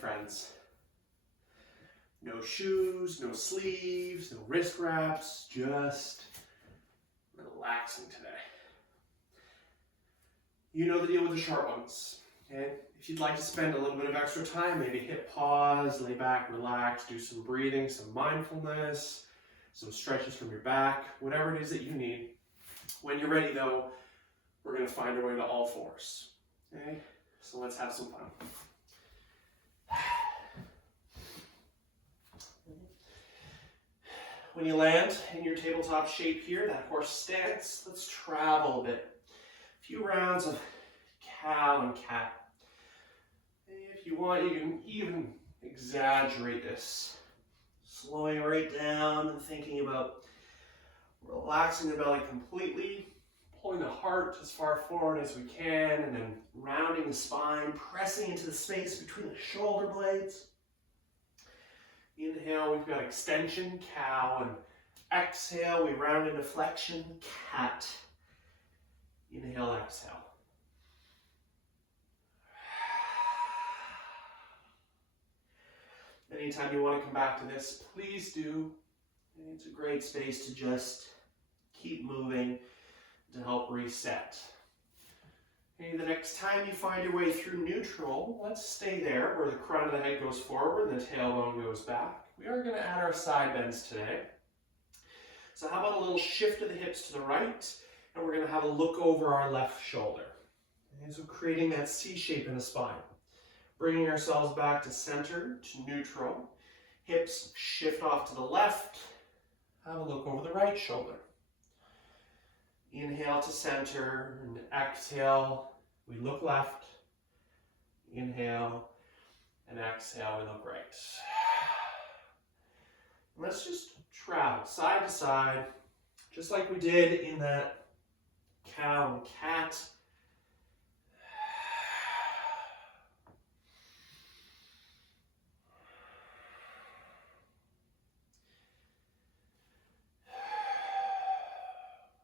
friends. No shoes, no sleeves, no wrist wraps, just relaxing today. You know the deal with the short ones, okay? If you'd like to spend a little bit of extra time, maybe hit pause, lay back, relax, do some breathing, some mindfulness, some stretches from your back, whatever it is that you need. When you're ready though, we're gonna find our way to all fours, okay? So let's have some fun. When you land in your tabletop shape here, that horse stance, let's travel a bit. A few rounds of cow and cat. If you want, you can even exaggerate this. Slowing right down and thinking about relaxing the belly completely, pulling the heart as far forward as we can, and then rounding the spine, pressing into the space between the shoulder blades. Inhale, we've got extension, cow, and exhale, we round into flexion, cat. Inhale, exhale. Anytime you want to come back to this, please do. It's a great space to just keep moving to help reset. Okay, the next time you find your way through neutral, let's stay there where the crown of the head goes forward and the tailbone goes back. We are going to add our side bends today. So how about a little shift of the hips to the right, and we're going to have a look over our left shoulder. Okay, so creating that C shape in the spine. Bringing ourselves back to center, to neutral. Hips shift off to the left. Have a look over the right shoulder. Inhale to center and exhale, we look left. Inhale and exhale, we look right. Let's just travel side to side, just like we did in that cow and cat.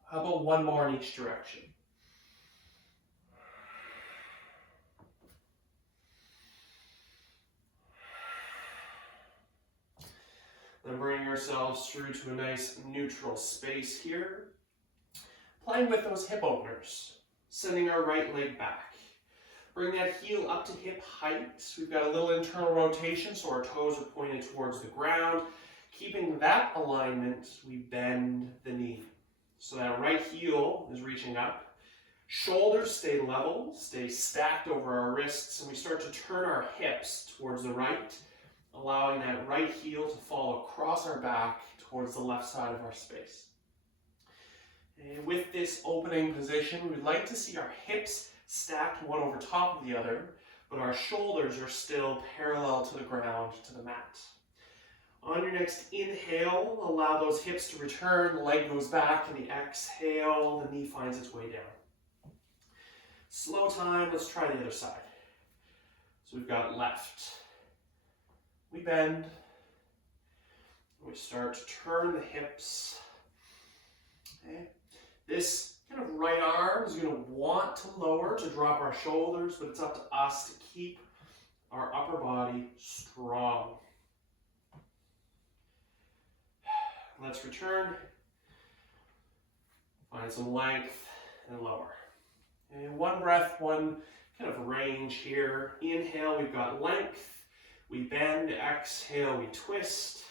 How about one more in each direction? Then bringing ourselves through to a nice neutral space here. Playing with those hip openers, sending our right leg back. Bring that heel up to hip height. We've got a little internal rotation, so our toes are pointed towards the ground. Keeping that alignment, we bend the knee. So that right heel is reaching up. Shoulders stay level, stay stacked over our wrists, and we start to turn our hips towards the right, allowing that right heel to fall across our back towards the left side of our space. And with this opening position, we'd like to see our hips stacked one over top of the other, but our shoulders are still parallel to the ground, to the mat. On your next inhale, allow those hips to return, the leg goes back, and the exhale, the knee finds its way down. Slow time, let's try the other side. So we've got left. We bend. We start to turn the hips. Okay. This kind of right arm is going to want to lower to drop our shoulders, but it's up to us to keep our upper body strong. Let's return, find some length, and lower. And one breath, one kind of range here. Inhale, we've got length. We bend, exhale, we twist.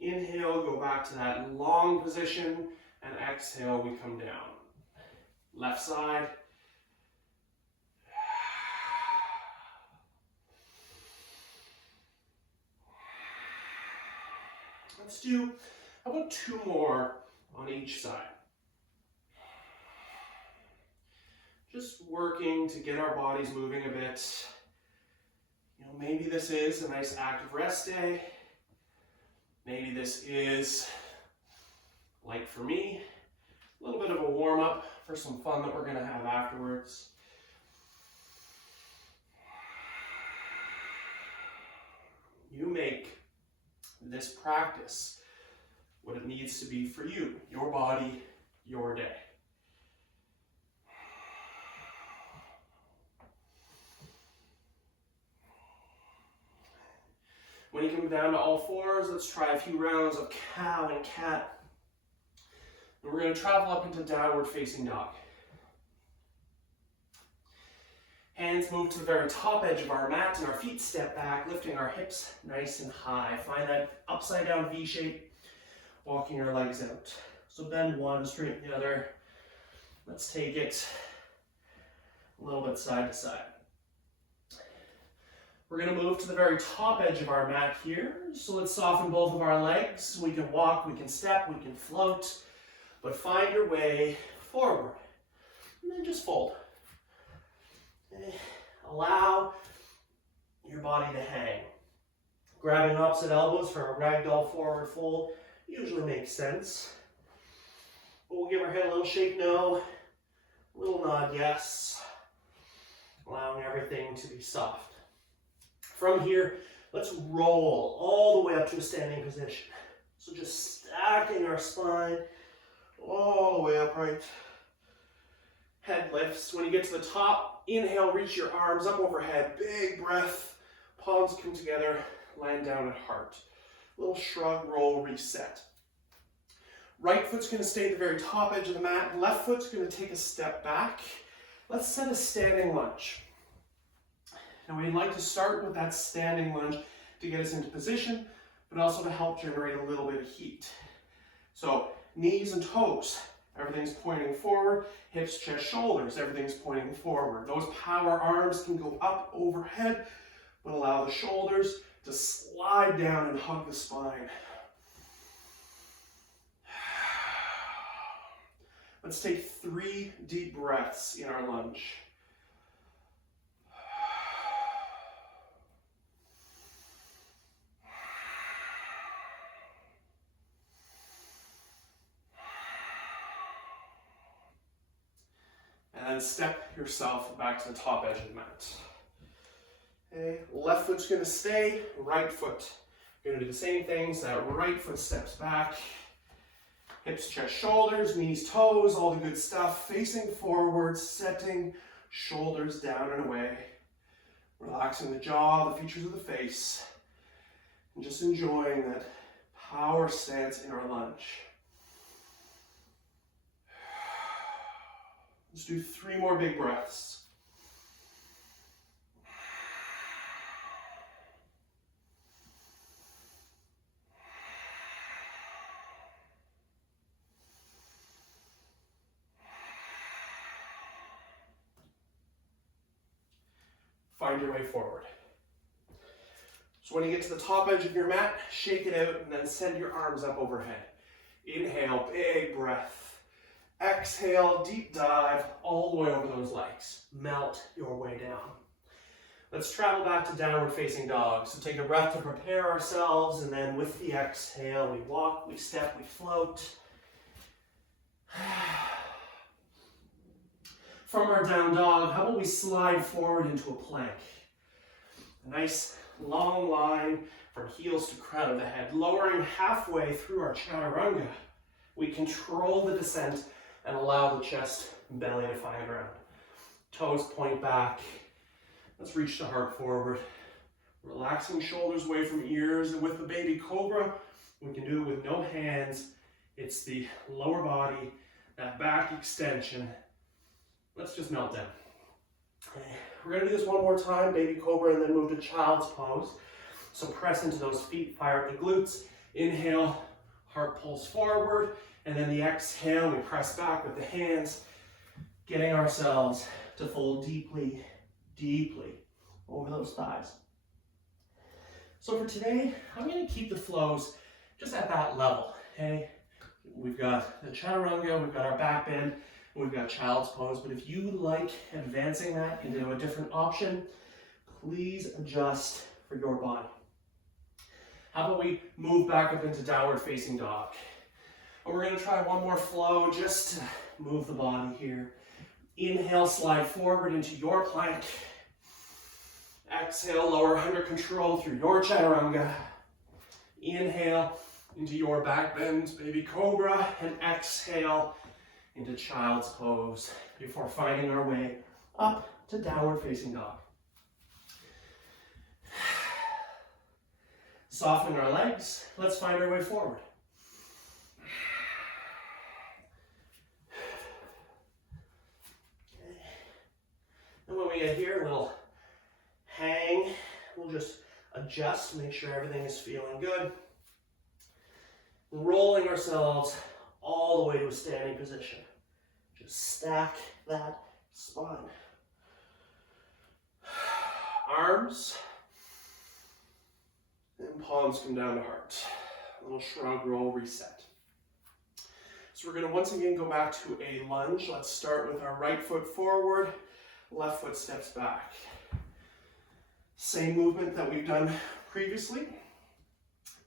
Inhale, go back to that long position, and exhale, we come down. Left side. Let's do, how about two more on each side? Just working to get our bodies moving a bit. You know, maybe this is a nice active rest day. Maybe this is, like for me, a little bit of a warm-up for some fun that we're going to have afterwards. You make this practice what it needs to be for you, your body, your day. Linking down to all fours. Let's try a few rounds of cow and cat. And we're going to travel up into downward facing dog. Hands move to the very top edge of our mat and our feet step back, lifting our hips nice and high. Find that upside down V shape, walking our legs out. So bend one, straighten the other. Let's take it a little bit side to side. We're going to move to the very top edge of our mat here. So let's soften both of our legs. We can walk, we can step, we can float, but find your way forward. And then just fold. Allow your body to hang. Grabbing opposite elbows for a ragdoll forward fold usually makes sense. But we'll give our head a little shake no, a little nod yes, allowing everything to be soft. From here, let's roll all the way up to a standing position. So just stacking our spine all the way upright. Head lifts. When you get to the top, inhale, reach your arms up overhead. Big breath. Palms come together. Land down at heart. Little shrug, roll, reset. Right foot's going to stay at the very top edge of the mat. Left foot's going to take a step back. Let's set a standing lunge. Now we'd like to start with that standing lunge to get us into position, but also to help generate a little bit of heat. So knees and toes, everything's pointing forward. Hips, chest, shoulders, everything's pointing forward. Those power arms can go up overhead, but allow the shoulders to slide down and hug the spine. Let's take 3 deep breaths in our lunge. And then step yourself back to the top edge of the mat. Okay, left foot's going to stay, right foot. You're going to do the same things. That right foot steps back. Hips, chest, shoulders, knees, toes, all the good stuff. Facing forward, setting, shoulders down and away. Relaxing the jaw, the features of the face. And just enjoying that power stance in our lunge. Let's do 3 more big breaths. Find your way forward. So when you get to the top edge of your mat, shake it out and then send your arms up overhead. Inhale, big breath. Exhale, deep dive all the way over those legs. Melt your way down. Let's travel back to downward facing dog. So take a breath to prepare ourselves, and then with the exhale, we walk, we step, we float. From our down dog, how about we slide forward into a plank? A nice long line from heels to crown of the head, lowering halfway through our chaturanga. We control the descent and allow the chest and belly to find the ground. Toes point back. Let's reach the heart forward. Relaxing shoulders away from ears. And with the baby cobra, we can do it with no hands. It's the lower body, that back extension. Let's just melt down. Okay. We're gonna do this one more time, baby cobra, and then move to child's pose. So press into those feet, fire up the glutes. Inhale, heart pulls forward. And then the exhale, we press back with the hands, getting ourselves to fold deeply, deeply over those thighs. So for today, I'm going to keep the flows just at that level, okay? We've got the chaturanga, we've got our back bend, we've got child's pose, but if you like advancing that into a different option, please adjust for your body. How about we move back up into downward facing dog? And we're going to try one more flow just to move the body here. Inhale, slide forward into your plank. Exhale, lower under control through your chaturanga. Inhale into your back bend, baby cobra, and exhale into child's pose before finding our way up to downward facing dog. Softening our legs, let's find our way forward. Okay. And when we get here, we'll hang, we'll just adjust, make sure everything is feeling good. Rolling ourselves all the way to a standing position. Just stack that spine. Arms and palms come down to heart. A little shrug, roll, reset. So we're going to once again go back to a lunge. Let's start with our right foot forward, left foot steps back. Same movement that we've done previously.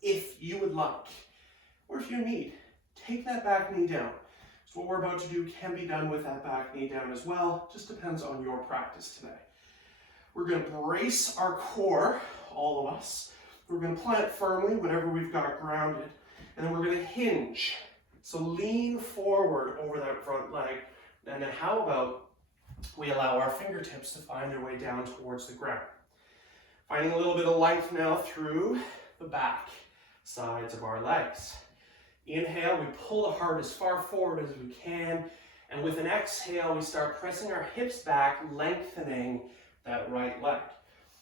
If you would like, or if you need, take that back knee down. So what we're about to do can be done with that back knee down as well. Just depends on your practice today. We're going to brace our core, all of us. We're going to plant firmly, whatever we've got grounded. And then we're going to hinge. So lean forward over that front leg. And then how about we allow our fingertips to find their way down towards the ground. Finding a little bit of length now through the back sides of our legs. Inhale, we pull the heart as far forward as we can. And with an exhale, we start pressing our hips back, lengthening that right leg.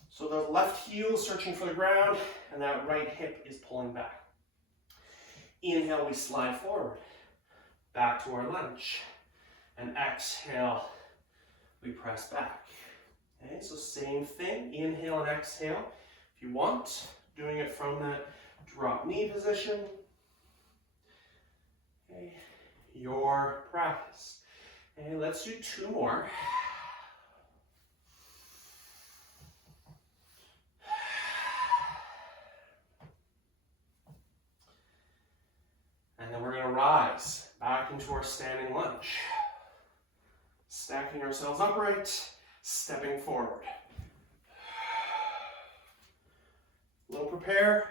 So the left heel is searching for the ground, and that right hip is pulling back. Inhale, we slide forward, back to our lunge. And exhale, we press back. Okay, so same thing, inhale and exhale. If you want, doing it from that drop knee position. Okay, your practice. Okay, let's do 2 more. And then we're going to rise back into our standing lunge. Stacking ourselves upright, stepping forward. Little prepare,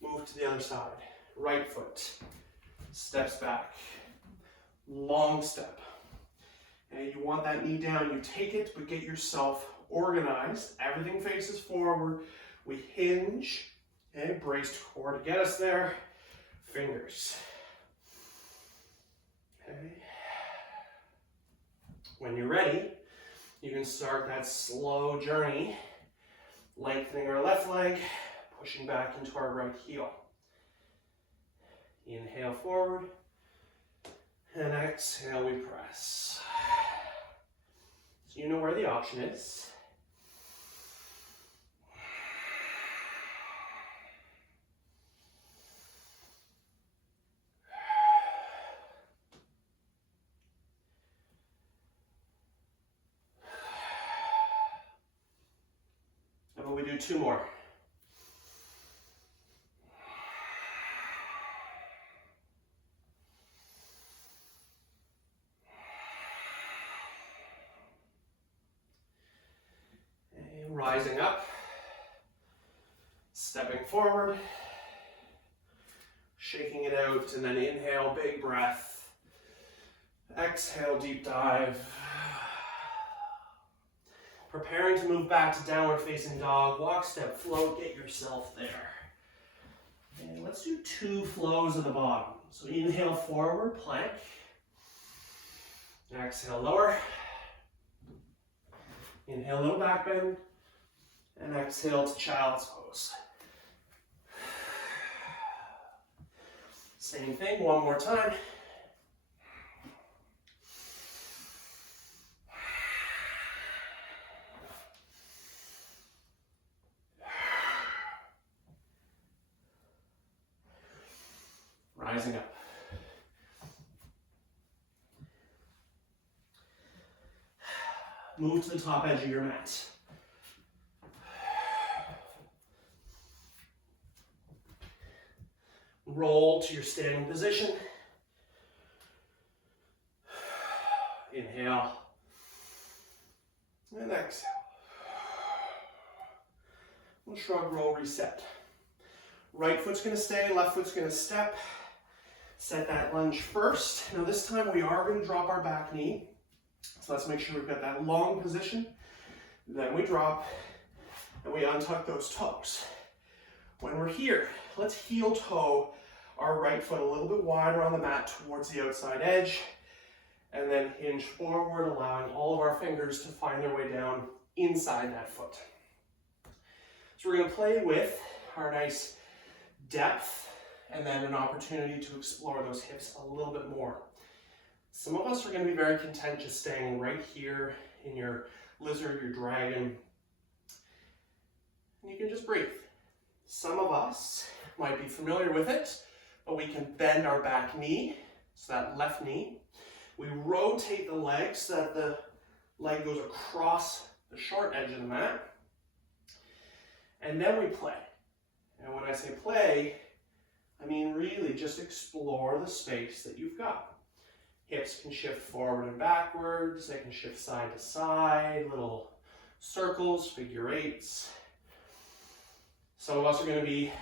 move to the other side. Right foot steps back, long step. And you want that knee down, you take it, but get yourself organized. Everything faces forward. We hinge, okay, braced core to get us there. Fingers. Okay. When you're ready, you can start that slow journey, lengthening our left leg, pushing back into our right heel. Inhale forward, and exhale, we press. So you know where the option is. And we do 2 more. Rising up, stepping forward, shaking it out, and then inhale, big breath. Exhale, deep dive. Preparing to move back to downward facing dog. Walk, step, float, get yourself there. And let's do 2 flows at the bottom. So inhale forward, plank. Exhale, lower. Inhale, little back bend. And exhale to child's pose. Same thing, 1 more time. Rising up. Move to the top edge of your mat. Roll to your standing position. Inhale. And exhale. We'll shrug, roll, reset. Right foot's going to stay, left foot's going to step. Set that lunge first. Now this time we are going to drop our back knee. So let's make sure we've got that long position. Then we drop and we untuck those toes. When we're here, let's heel toe our right foot a little bit wider on the mat towards the outside edge, and then hinge forward, allowing all of our fingers to find their way down inside that foot. So we're going to play with our nice depth and then an opportunity to explore those hips a little bit more. Some of us are going to be very content just staying right here in your lizard, your dragon, and you can just breathe. Some of us might be familiar with it, but we can bend our back knee, so that left knee. We rotate the leg so that the leg goes across the short edge of the mat. And then we play. And when I say play, I mean really just explore the space that you've got. Hips can shift forward and backwards. They can shift side to side, little circles, figure eights. Some of us are going to be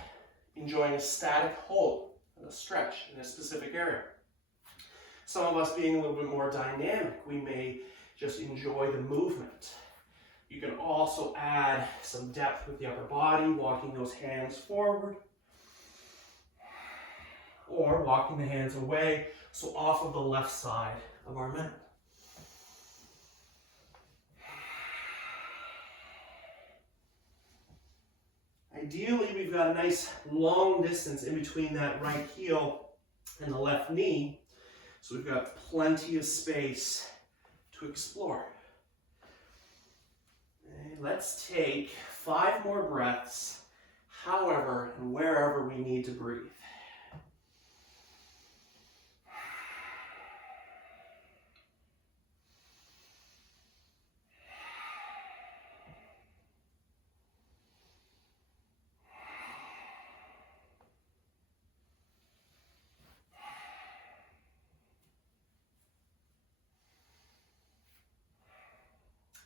enjoying a static hold and a stretch in a specific area. Some of us being a little bit more dynamic, we may just enjoy the movement. You can also add some depth with the upper body, walking those hands forward, or walking the hands away, so off of the left side of our mat. Ideally, we've got a nice long distance in between that right heel and the left knee, so we've got plenty of space to explore. Okay, let's take 5 more breaths, however and wherever we need to breathe.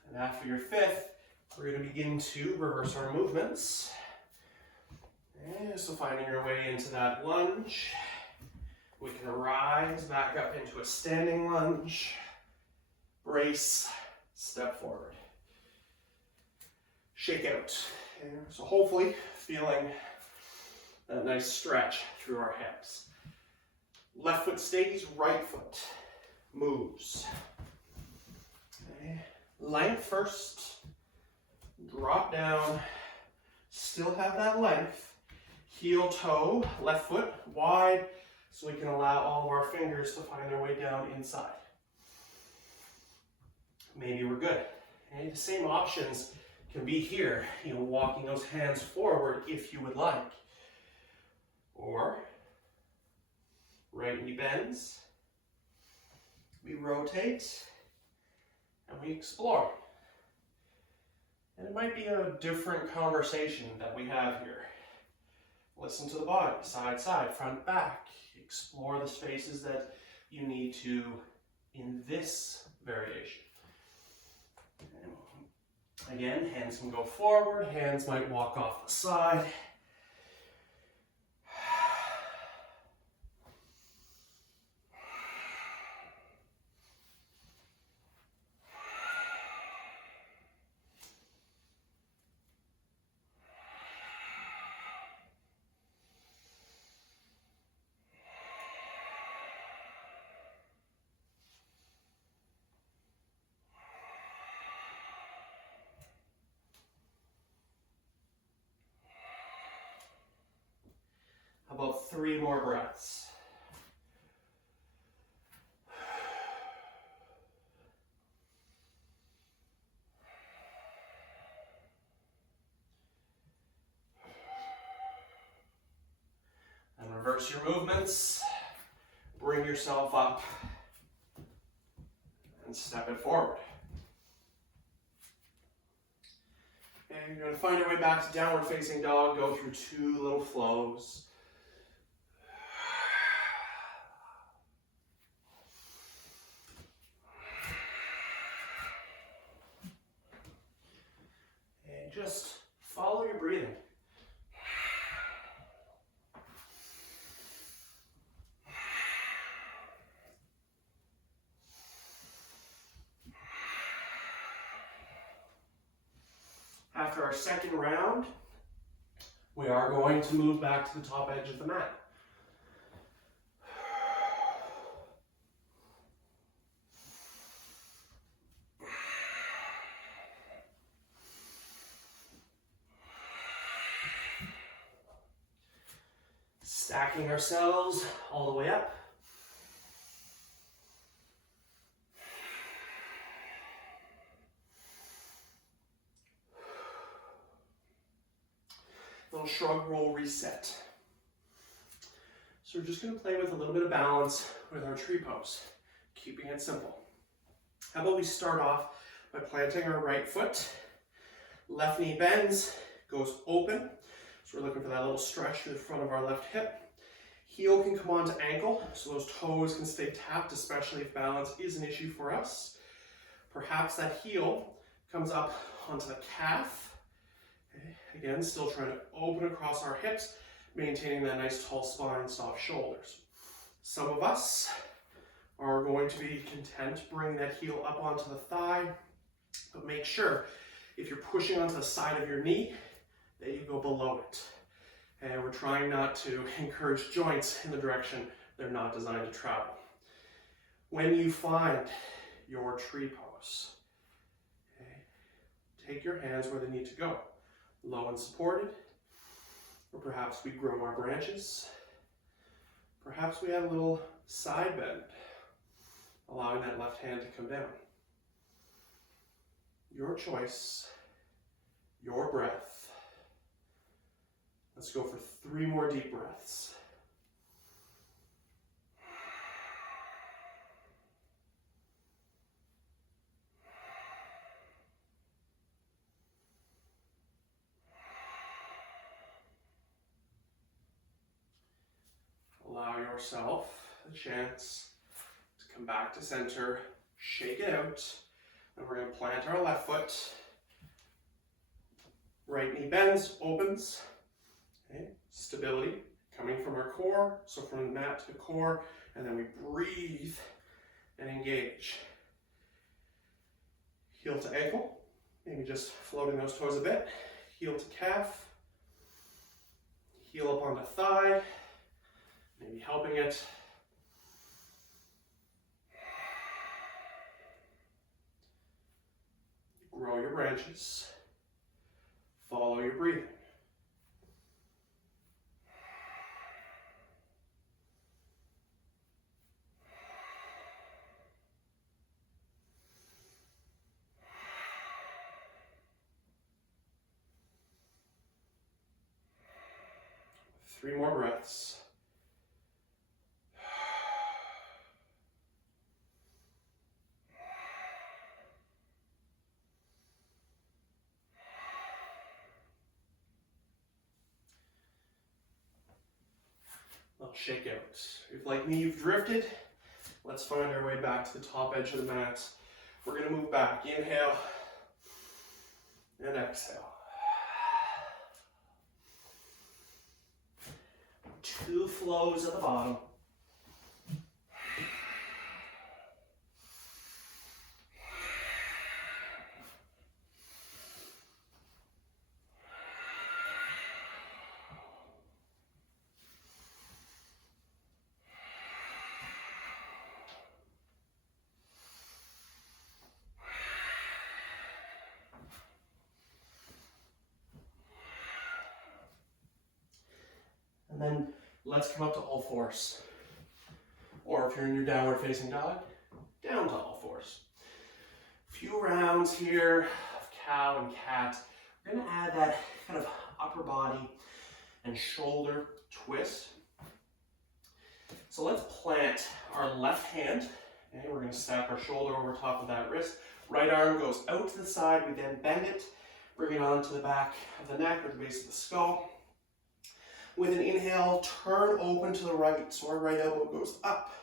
And after your 5th, we're going to begin to reverse our movements. And so finding your way into that lunge. We can rise back up into a standing lunge. Brace, step forward. Shake out. Okay, so hopefully feeling that nice stretch through our hips. Left foot stays, right foot moves. Okay. Length first, drop down, still have that length, heel toe, left foot wide, so we can allow all of our fingers to find their way down inside. Maybe we're good. Okay, the same options can be here, walking those hands forward if you would like. Or, right knee bends, we rotate, and we explore. And it might be a different conversation that we have here. Listen to the body, side, side, front, back. Explore the spaces that you need to in this variation. And again, hands can go forward, hands might walk off the side. About 3 more breaths. And reverse your movements. Bring yourself up and step it forward. And you're going to find your way back to downward facing dog. Go through 2 little flows. Just follow your breathing. After our second round, We are going to move back to the top edge of the mat. Stacking ourselves all the way up. Little shrug, roll, reset. So we're just going to play with a little bit of balance with our tree pose, keeping it simple. How about we start off by planting our right foot, left knee bends, goes open. So we're looking for that little stretch through the front of our left hip. Heel can come onto ankle, so those toes can stay tapped, especially if balance is an issue for us. Perhaps that heel comes up onto the calf. Okay. Again, still trying to open across our hips, maintaining that nice tall spine, soft shoulders. Some of us are going to be content bringing that heel up onto the thigh, but make sure if you're pushing onto the side of your knee that you go below it. And we're trying not to encourage joints in the direction they're not designed to travel. When you find your tree pose, okay, take your hands where they need to go, low and supported, or perhaps we grow our branches. Perhaps we have a little side bend, allowing that left hand to come down. Your choice, your breath. Let's go for 3 more deep breaths. Allow yourself a chance to come back to center, shake it out, and we're going to plant our left foot. Right knee bends, opens. Okay. Stability coming from our core, so from the mat to the core, and then we breathe and engage. Heel to ankle, maybe just floating those toes a bit. Heel to calf, heel up onto thigh, maybe helping it. Grow your branches, follow your breathing. Three more breaths. I'll shake out. If like me you've drifted, let's find our way back to the top edge of the mat. We're going to move back. Inhale and exhale. 2 flows at the bottom. And then let's come up to all fours. Or if you're in your downward facing dog, down to all fours. Few rounds here of cow and cat. We're going to add that kind of upper body and shoulder twist. So let's plant our left hand. Okay, we're going to stack our shoulder over top of that wrist. Right arm goes out to the side. We then bend it, bring it onto the back of the neck or the base of the skull. With an inhale, turn open to the right, so our right elbow goes up.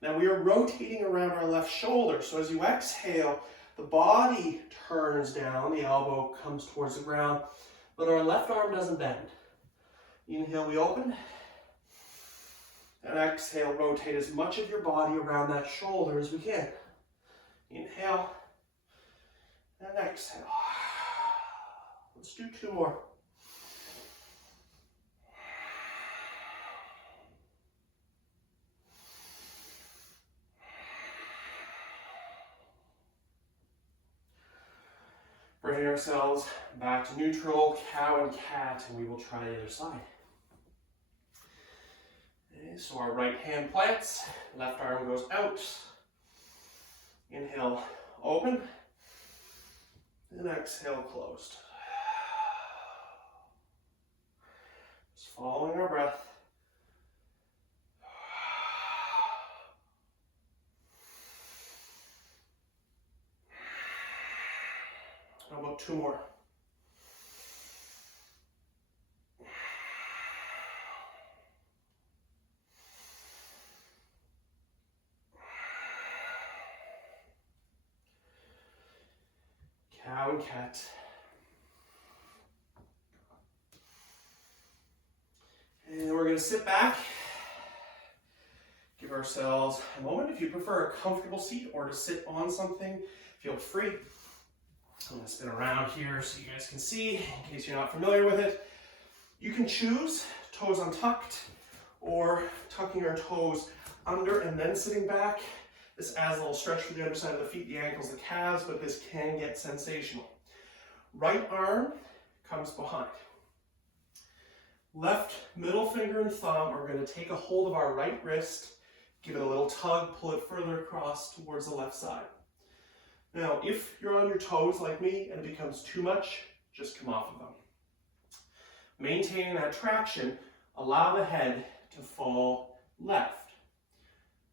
Now we are rotating around our left shoulder, so as you exhale, the body turns down, the elbow comes towards the ground, but our left arm doesn't bend. Inhale, we open, and exhale, rotate as much of your body around that shoulder as we can. Inhale, and exhale. Let's do 2 more. bringing ourselves back to neutral, cow and cat, and we will try the other side. Okay, so our right hand plants, left arm goes out. Inhale, open, and exhale, closed. Just following our breath. How about two more? Cow and cat. And we're going to sit back. Give ourselves a moment. If you prefer a comfortable seat or to sit on something, feel free. I'm going to spin around here so you guys can see, in case you're not familiar with it. You can choose toes untucked or tucking your toes under and then sitting back. This adds a little stretch for the underside of the feet, the ankles, the calves, but this can get sensational. Right arm comes behind. Left middle finger and thumb are going to take a hold of our right wrist, give it a little tug, pull it further across towards the left side. Now, if you're on your toes like me and it becomes too much, just come off of them. Maintaining that traction, allow the head to fall left.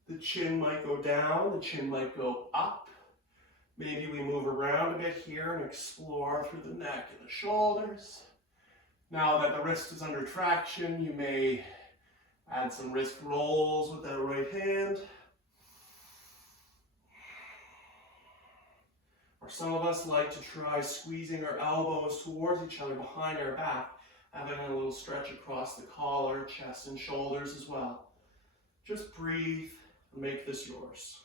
The chin might go down, the chin might go up. Maybe we move around a bit here and explore through the neck and the shoulders. Now that the wrist is under traction, you may add some wrist rolls with that right hand. Or some of us like to try squeezing our elbows towards each other behind our back, having a little stretch across the collar, chest, and shoulders as well. Just breathe and make this yours.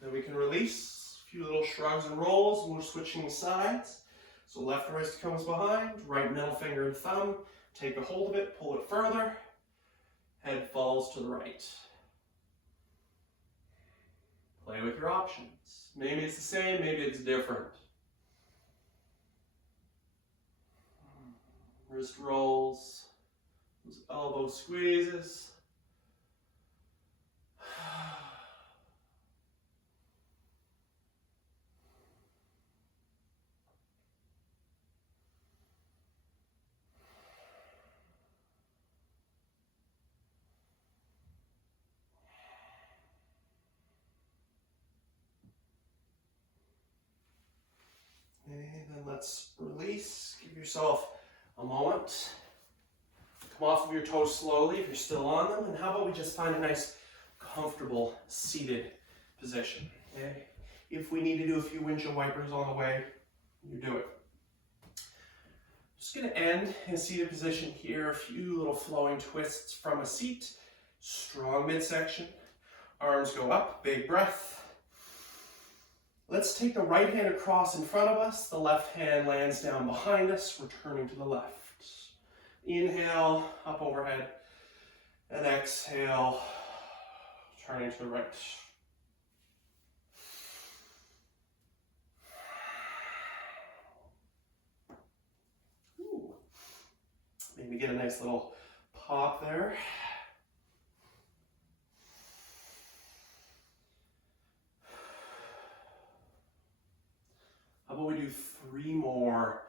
Then we can release a few little shrugs and rolls, and we're switching sides. So left wrist comes behind, right middle finger and thumb, take a hold of it, pull it further, head falls to the right. Play with your options. Maybe it's the same, maybe it's different. Wrist rolls, those elbow squeezes. And then let's release. Give yourself a moment. Come off of your toes slowly if you're still on them. And how about we just find a nice, comfortable, seated position. Okay? If we need to do a few windshield wipers on the way, you do it. Just going to end in a seated position here. A few little flowing twists from a seat. Strong midsection. Arms go up. Big breath. Let's take the right hand across in front of us. The left hand lands down behind us, returning to the left. Inhale, up overhead. And exhale, turning to the right. Ooh. Maybe get a nice little pop there. How about we do 3 more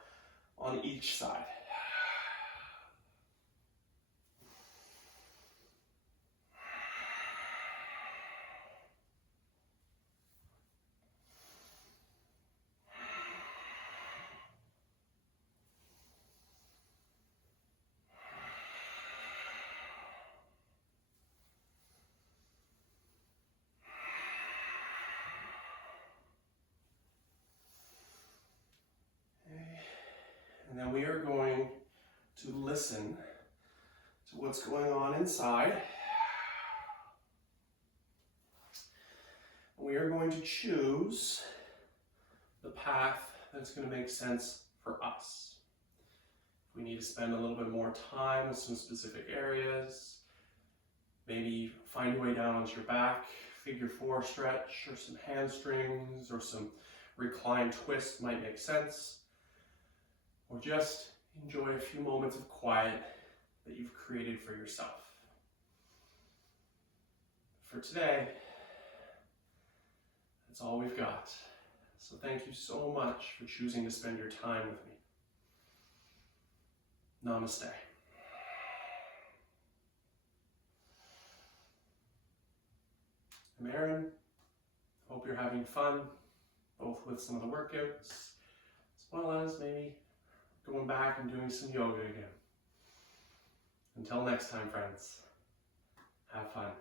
on each side? And then we are going to listen to what's going on inside. we are going to choose the path that's going to make sense for us. If we need to spend a little bit more time with some specific areas, maybe find your way down onto your back, figure 4 stretch, or some hamstrings, or some recline twist might make sense. Or just enjoy a few moments of quiet that you've created for yourself. For today, that's all we've got. So thank you so much for choosing to spend your time with me. Namaste. I'm Aaron. Hope you're having fun, both with some of the workouts, as well as maybe going back and doing some yoga again. Until next time, friends, have fun.